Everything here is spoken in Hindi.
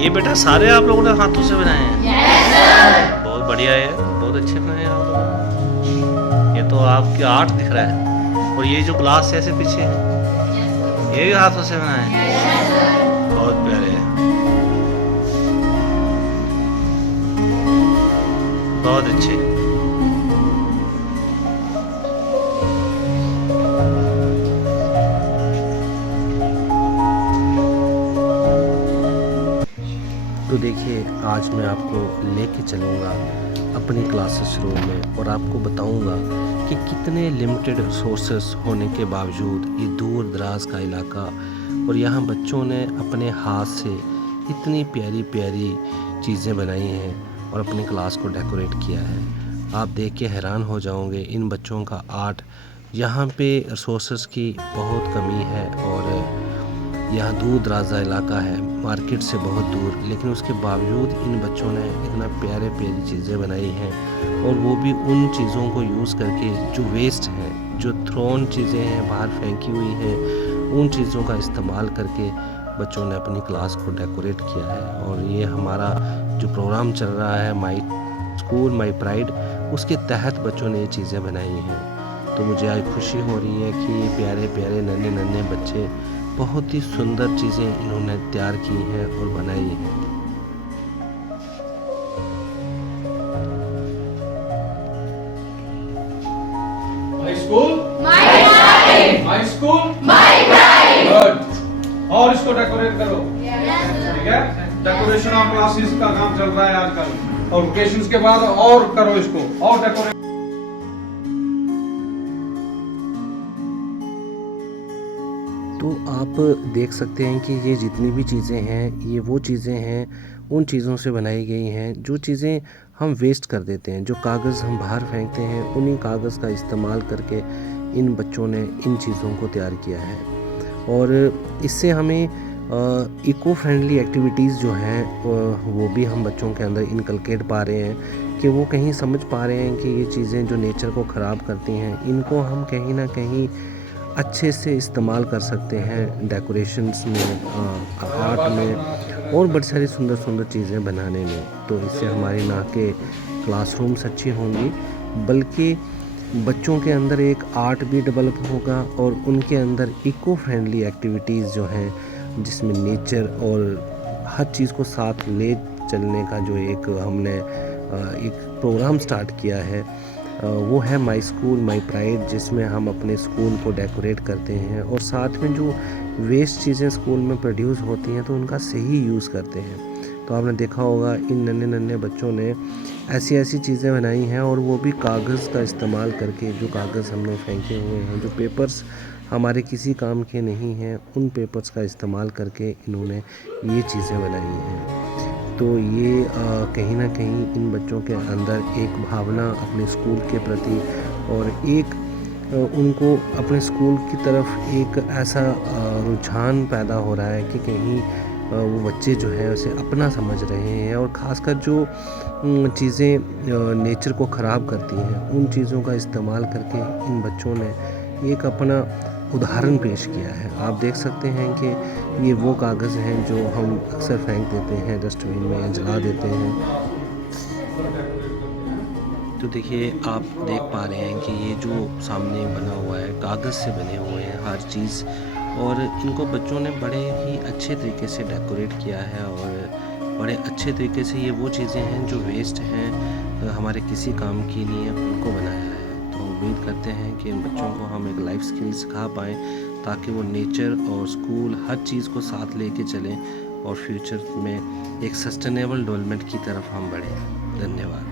ये बेटा सारे आप लोगों ने हाथों से बनाए हैं? yes, बहुत बढ़िया है, बहुत अच्छे बनाए हैं आप लोगों। ये तो आपकी आर्ट दिख रहा है। और ये जो ग्लास है ऐसे पीछे, ये भी हाथों से बनाए हैं? yes, बहुत प्यारे हैं, बहुत अच्छे। तो देखिए, आज मैं आपको लेके चलूँगा अपनी क्लासेस रूम में और आपको बताऊँगा कि कितने लिमिटेड रिसोर्सेस होने के बावजूद ये दूर दराज का इलाका और यहाँ बच्चों ने अपने हाथ से इतनी प्यारी प्यारी चीज़ें बनाई हैं और अपनी क्लास को डेकोरेट किया है। आप देख के हैरान हो जाओगे इन बच्चों का आर्ट। यहाँ पे रिसोर्सेस की बहुत कमी है और यहाँ दूर दराजा इलाका है, मार्केट से बहुत दूर, लेकिन उसके बावजूद इन बच्चों ने इतना प्यारे प्यारी चीज़ें बनाई हैं और वो भी उन चीज़ों को यूज़ करके जो वेस्ट हैं, जो थ्रोन चीज़ें हैं, बाहर फेंकी हुई हैं, उन चीज़ों का इस्तेमाल करके बच्चों ने अपनी क्लास को डेकोरेट किया है। और ये हमारा जो प्रोग्राम चल रहा है माई स्कूल माई प्राइड, उसके तहत बच्चों ने ये चीज़ें बनाई हैं। तो मुझे आज खुशी हो रही है कि प्यारे प्यारे नन्हे नन्हे बच्चे बहुत ही सुंदर चीज़ें इन्होंने तैयार की हैं और बनाई हैं। My school my pride, my school my pride. Good. और इसको डेकोरेट करो, ठीक है? डेकोरेशन ऑफ क्लासेस का काम चल रहा है आजकल, और वेकेशंस के बाद और करो इसको और डेकोरेट। तो आप देख सकते हैं कि ये जितनी भी चीज़ें हैं, ये वो चीज़ें हैं, उन चीज़ों से बनाई गई हैं जो चीज़ें हम वेस्ट कर देते हैं, जो कागज़ हम बाहर फेंकते हैं, उन्हीं कागज़ का इस्तेमाल करके इन बच्चों ने इन चीज़ों को तैयार किया है। और इससे हमें इको फ्रेंडली एक्टिविटीज़ जो हैं वो भी हम बच्चों के अंदर इनकलकेट पा रहे हैं कि वो कहीं समझ पा रहे हैं कि ये चीज़ें जो नेचर को ख़राब करती हैं, इनको हम कहीं ना कहीं अच्छे से इस्तेमाल कर सकते हैं डेकोरेशंस में, आर्ट में और बड़ी सारी सुंदर सुंदर चीज़ें बनाने में। तो इससे हमारी ना के क्लासरूम्स अच्छी होंगी, बल्कि बच्चों के अंदर एक आर्ट भी डेवलप होगा और उनके अंदर इको फ्रेंडली एक्टिविटीज़ जो हैं, जिसमें नेचर और हर चीज़ को साथ ले चलने का जो एक हमने एक प्रोग्राम स्टार्ट किया है, वो है माई स्कूल माई प्राइड, जिसमें हम अपने स्कूल को डेकोरेट करते हैं और साथ में जो वेस्ट चीज़ें स्कूल में प्रोड्यूस होती हैं तो उनका सही यूज़ करते हैं। तो आपने देखा होगा इन नन्हे नन्हे बच्चों ने ऐसी ऐसी चीज़ें बनाई हैं और वो भी कागज़ का इस्तेमाल करके, जो कागज़ हमने फेंके हुए हैं, जो पेपर्स हमारे किसी काम के नहीं हैं, उन पेपर्स का इस्तेमाल करके इन्होंने ये चीज़ें बनाई हैं। तो ये कहीं ना कहीं इन बच्चों के अंदर एक भावना अपने स्कूल के प्रति और एक उनको अपने स्कूल की तरफ एक ऐसा रुझान पैदा हो रहा है कि कहीं वो बच्चे जो है उसे अपना समझ रहे हैं। और ख़ासकर जो चीज़ें नेचर को ख़राब करती हैं, उन चीज़ों का इस्तेमाल करके इन बच्चों ने एक अपना उदाहरण पेश किया है। आप देख सकते हैं कि ये वो कागज़ हैं जो हम अक्सर फेंक देते हैं डस्टबिन में या जला देते हैं। तो देखिए, आप देख पा रहे हैं कि ये जो सामने बना हुआ है, कागज़ से बने हुए हैं हर चीज़, और इनको बच्चों ने बड़े ही अच्छे तरीके से डेकोरेट किया है और बड़े अच्छे तरीके से ये वो चीज़ें हैं जो वेस्ट हैं, हमारे किसी काम की नहीं है, उनको बनाया है। तो उम्मीद करते हैं कि इन बच्चों को हम एक लाइफ स्किल सिखा पाएँ ताकि वो नेचर और स्कूल हर चीज़ को साथ लेके चलें और फ्यूचर में एक सस्टेनेबल डेवलपमेंट की तरफ हम बढ़ें। धन्यवाद।